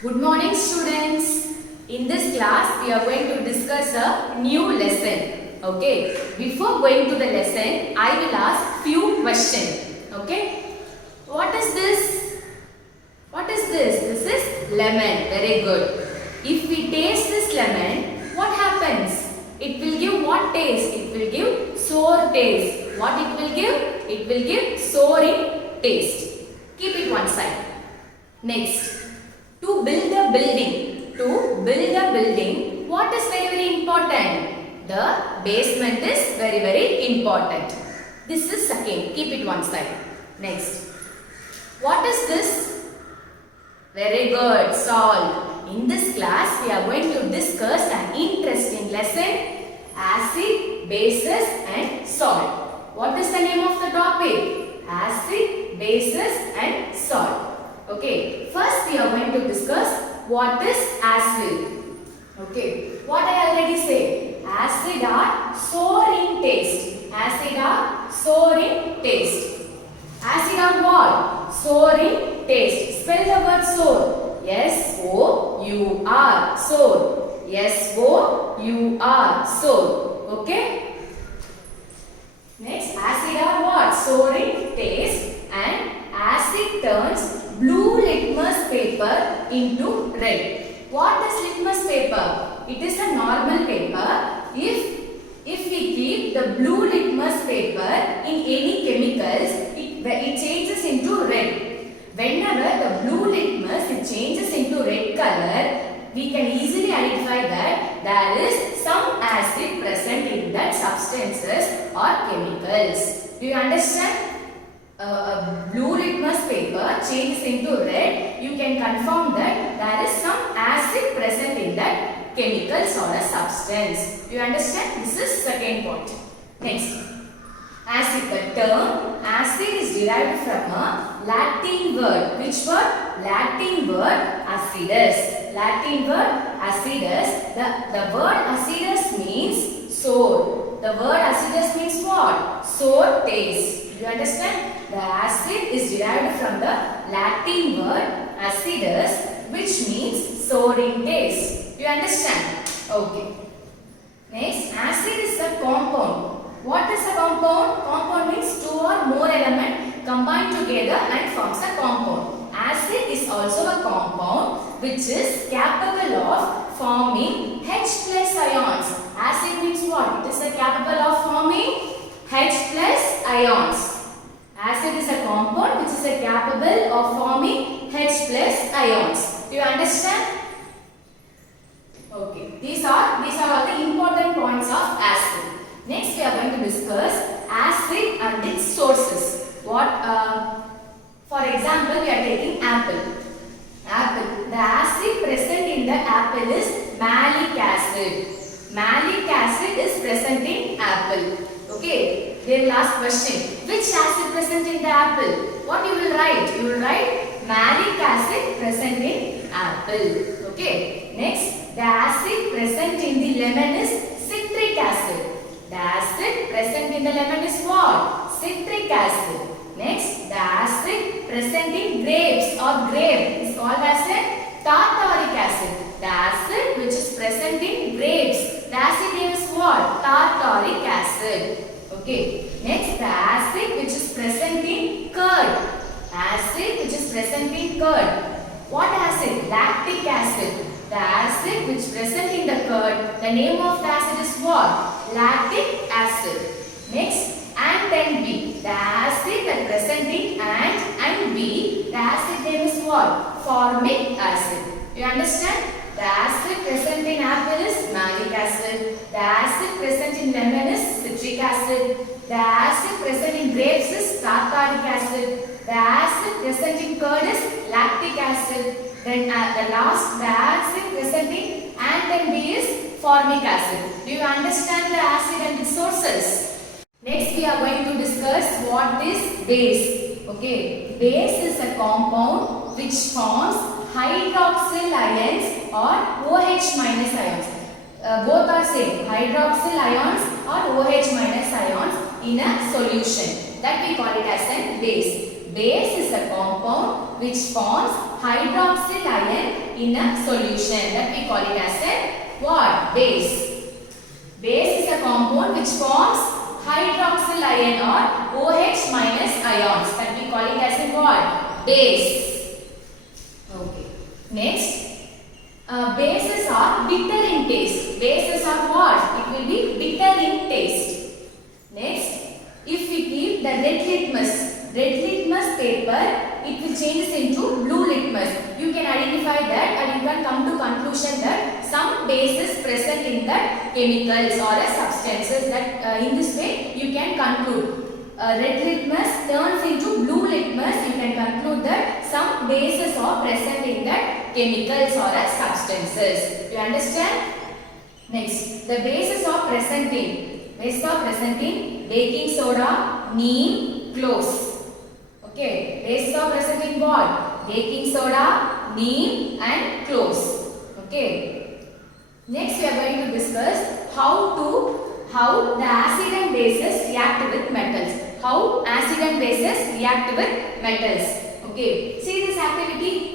Good morning students. In this class we are going to discuss a new lesson. Okay. Before going to the lesson, I will ask few questions. Okay. What is this? What is this? This is lemon. Very good. If we taste this lemon, what happens? It will give what taste? It will give sour taste. What it will give? It will give souring taste. Keep it one side. Next. To build a building, what is very important? The basement is very important. This is second. Keep it one side. Next. What is this? Very good. Salt. In this class, we are going to discuss an interesting lesson: acid, bases and salt. What is the name of the topic? Acid, bases and salt. Okay, first we are going to discuss what is acid. Okay, what I already said, acid are sour in taste. Acid are sour in taste. Acid are what? Sour in taste. Spell the word sour. S-O-U-R. Sour. S-O-U-R. Sour. Okay. Next, acid are what? Sour in taste, and acid turns blue litmus paper into red. What is litmus paper? It is a normal paper. If we keep the blue litmus paper in any chemicals, it changes into red. Whenever the blue litmus it changes into red color, we can easily identify that there is some acid present in that substances or chemicals. Do you understand? A blue litmus paper changes into red, you can confirm that there is some acid present in that chemicals or a substance. You understand? This is second point. Next, acid. The term acid is derived from a Latin word. Which word? Latin word acidus. Latin word acidus. The word acidus means sour. The word acidus means what? Sour taste. You understand? The acid is derived from the Latin word acidus, which means sour in taste. You understand? Okay. Next, acid is a compound. What is a compound? Compound means two or more elements combined together and forms a compound. Acid is also a compound which is capable of forming H plus ions. Acid means what? It is capable of forming H plus ions. Acid is a compound which is capable of forming H plus ions. Do you understand? Okay. These are all the important points of acid. Next we are going to discuss acid and its sources. For example, we are taking apple. Apple. The acid present in the apple is malic acid. Malic acid is present in apple. Okay. Then last question. Which acid present in the apple? What you will write? You will write malic acid present in apple. Okay. Next, the acid present in the lemon is citric acid. The acid present in the lemon is what? Citric acid. Next, the acid present in grapes or grape is called as a tartaric acid. The acid which is present in grapes, the acid name is what? Tartaric acid. Okay. Next, the acid which is present in curd. Acid which is present in curd. What acid? Lactic acid. The acid which is present in the curd, the name of the acid is what? Lactic acid. Next, ant and bee. The acid that present in ant and bee, the acid name is what? Formic acid. You understand? The acid present in apple is malic acid. The acid present in lemon is citric acid. The acid present in grapes is tartaric acid. The acid present in curd is lactic acid. Then the acid present in ant and bee is formic acid. Do you understand the acid and its sources? Next we are going to discuss what is base. Okay, base is a compound which forms hydroxyl ions or OH minus ions. Both are same, hydroxyl ions or OH minus ions in a solution. That we call it as a base. Base is a compound which forms hydroxyl ion in a solution. That we call it as a what? Base. Base is a compound which forms hydroxyl ion or OH minus ions. That we call it as a what? Base. Okay. Next. Bases are bitter in taste. Bases are what? It will be bitter in taste. Next, if we keep the red litmus paper, it will change into blue litmus. You can identify that and you can come to conclusion that some bases present in the chemicals or substances. That in this way you can conclude. Red litmus turns into blue litmus. You can conclude that some bases are present in the chemicals or substances. You understand? Next, the bases are present in baking soda, neem, cloves. Okay, bases are present in what? Baking soda, neem and cloves. Okay. Next, we are going to discuss how the acid and bases react with metals. How acid and bases react with metals. Okay, see this activity.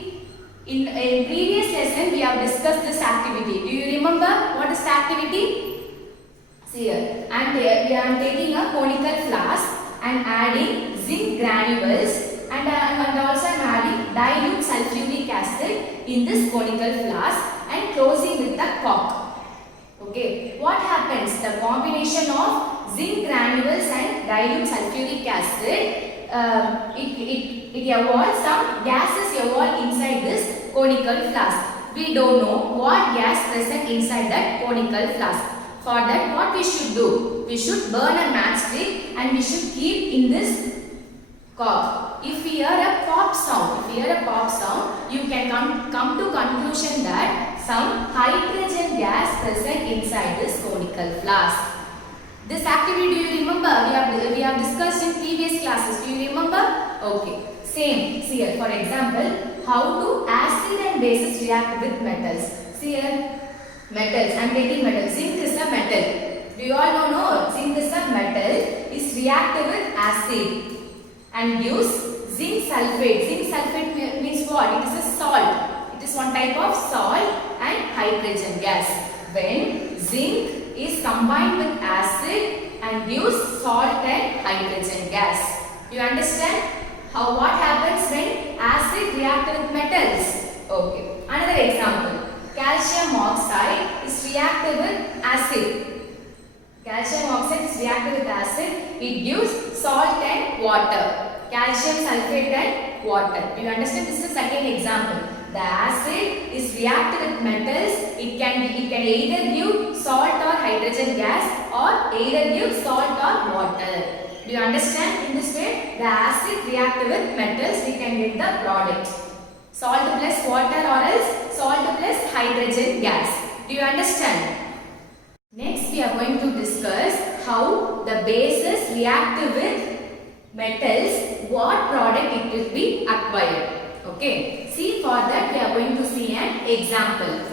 In previous lesson, we have discussed this activity. Do you remember what is the activity? See here, we are taking a conical flask and adding zinc granules and also I am adding dilute sulfuric acid in this conical flask and closing with the cork. Okay, what happens? The combination of zinc granules and dilute sulfuric acid, it evolves, some gases evolve inside this conical flask. We don't know what gas present inside that conical flask. For that, what we should do? We should burn a matchstick and we should keep in this cork. If we hear a pop sound, you can come to conclusion that some hydrogen gas present inside this conical flask. This activity, do you remember? We have discussed in previous classes. Do you remember? Okay. Same. See here, for example, how do acid and bases react with metals? See here, metals. I am taking metal. Zinc is a metal. Do you all know? No. Zinc is a metal. Is reactive with acid and gives zinc sulfate. Zinc sulfate means what? It is a salt. It is one type of salt and hydrogen gas. When zinc is combined with acid and gives salt and hydrogen gas. You understand what happens when acid reacts with metals? Okay. Another example. Calcium oxide is reactive with acid. Calcium oxide is reactive with acid. It gives salt and water. Calcium sulfate and water. Do you understand? This is the second example. The acid is reactive with metals. It can either give salt or hydrogen gas or either give salt or water. Do you understand? In this way, the acid reacts with metals. We can get the product. Salt plus water or else salt plus hydrogen gas. Do you understand? Next, we are going to discuss how the bases react with metals. What product it will be acquired. Okay. See, for that we are going to see an example.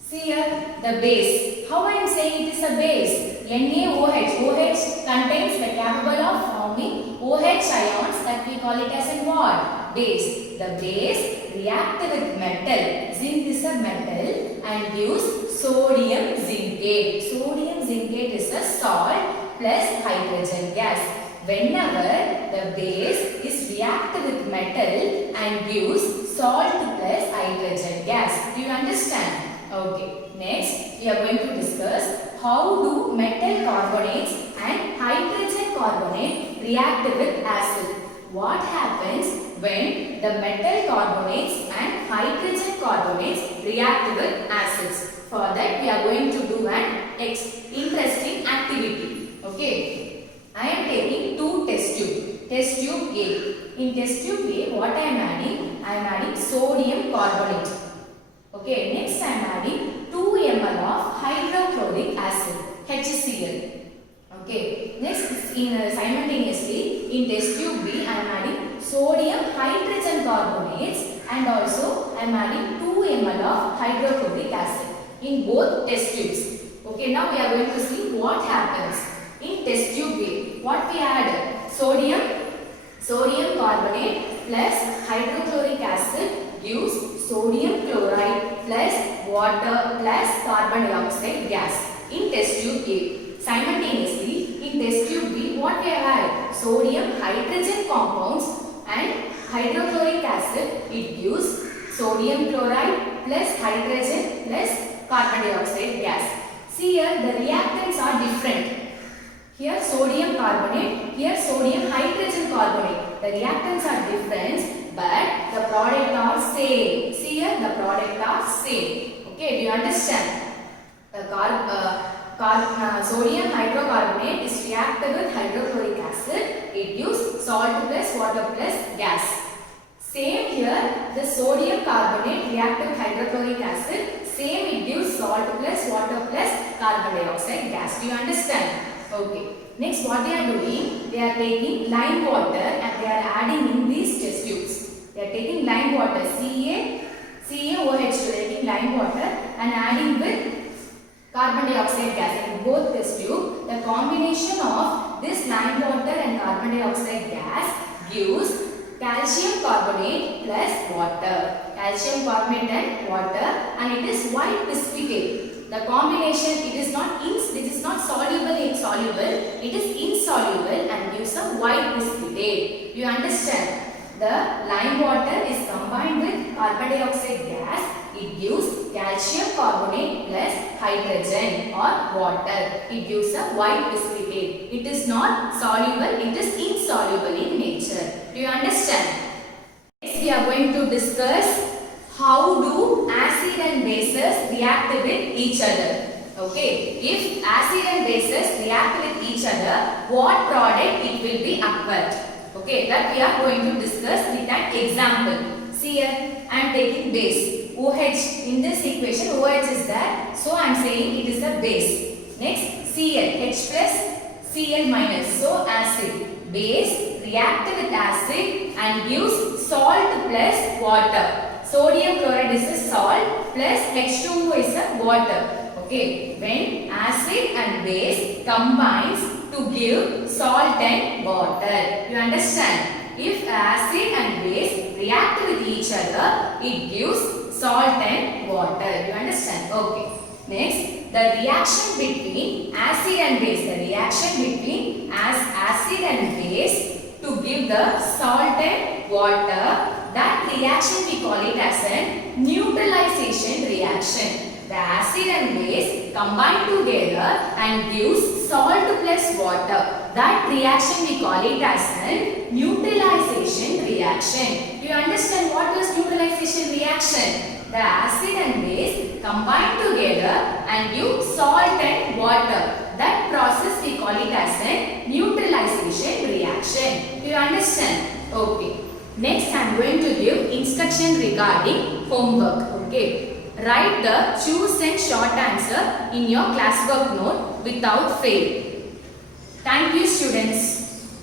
See here, the base. How I am saying it is a base? NaOH. OH contains the capable of forming OH ions, that we call it as a what? Base. The base reacts with metal. Zinc is a metal and gives sodium zincate. Sodium zincate is a salt plus hydrogen gas. Whenever the base is reacted with metal and gives salt plus hydrogen gas. Do you understand? Okay. Next, we are going to discuss how do metal carbonates and hydrogen carbonate react with acid. What happens when the metal carbonates and hydrogen carbonates react with acids? For that, we are going to do an interesting activity. Okay. I am taking two test tube. Test tube A. In test tube A, what I am adding? I am adding sodium carbonate. Okay. Next, I am adding 2 ml of hydrochloric acid, HCl. Okay. Next, simultaneously in test tube B, I am adding sodium hydrogen carbonates and also I am adding 2 ml of hydrochloric acid in both test tubes. Okay. Now we are going to see what happens. In test tube A, what we add? Sodium carbonate plus hydrochloric acid gives sodium chloride plus water plus carbon dioxide gas in test tube A. Simultaneously, in test tube B, what we have had? Sodium hydrogen compounds and hydrochloric acid. It gives sodium chloride plus hydrogen plus carbon dioxide gas. See here, the reactants are different. Here sodium carbonate, here sodium hydrogen carbonate. The reactants are different, but the product are same. See here, the product are same. Okay, do you understand? The sodium hydrocarbonate is reacted with hydrochloric acid. It gives salt plus water plus gas. Same here, the sodium carbonate reacted with hydrochloric acid. Same, it gives salt plus water plus carbon dioxide gas. Do you understand? Okay. Next, what they are doing? They are taking lime water and they are adding in these test tubes. They are taking lime water, CaOH, they are taking lime water and adding with carbon dioxide gas in both test tube. The combination of this lime water and carbon dioxide gas gives calcium carbonate plus water. Calcium carbonate and water, and it is white precipitate. The combination, it is not soluble in soluble, it is insoluble and gives a white precipitate. You understand? The lime water is combined with carbon dioxide gas. It gives calcium carbonate plus hydrogen or water. It gives a white precipitate. It is not soluble, it is insoluble in nature. Do you understand? Next, we are going to discuss how do acid and bases react with each other. Okay, if acid and bases react with each other, what product it will be acquired? Okay, that we are going to discuss with an example. See here, I am taking base. OH, in this equation OH is there, so I am saying it is a base. Next, Cl, H plus Cl minus, so acid. Base react with acid and gives salt plus water. Sodium chloride is a salt plus H2O is a water. Okay, when acid and base combines to give salt and water. You understand? If acid and base react with each other, it gives salt and water. You understand? Okay. Next, the reaction between acid and base. The reaction between acid and base to give the salt and water. That reaction we call it as a neutralization reaction. The acid and base combine together and gives salt plus water. That reaction we call it as a neutralization reaction. Do you understand what is neutralization reaction? The acid and base combine together and give salt and water. That process we call it as a neutralization reaction. Do you understand? Okay. Next, I am going to give instruction regarding homework. Okay. Write the choose and short answer in your classwork note without fail. Thank you, students.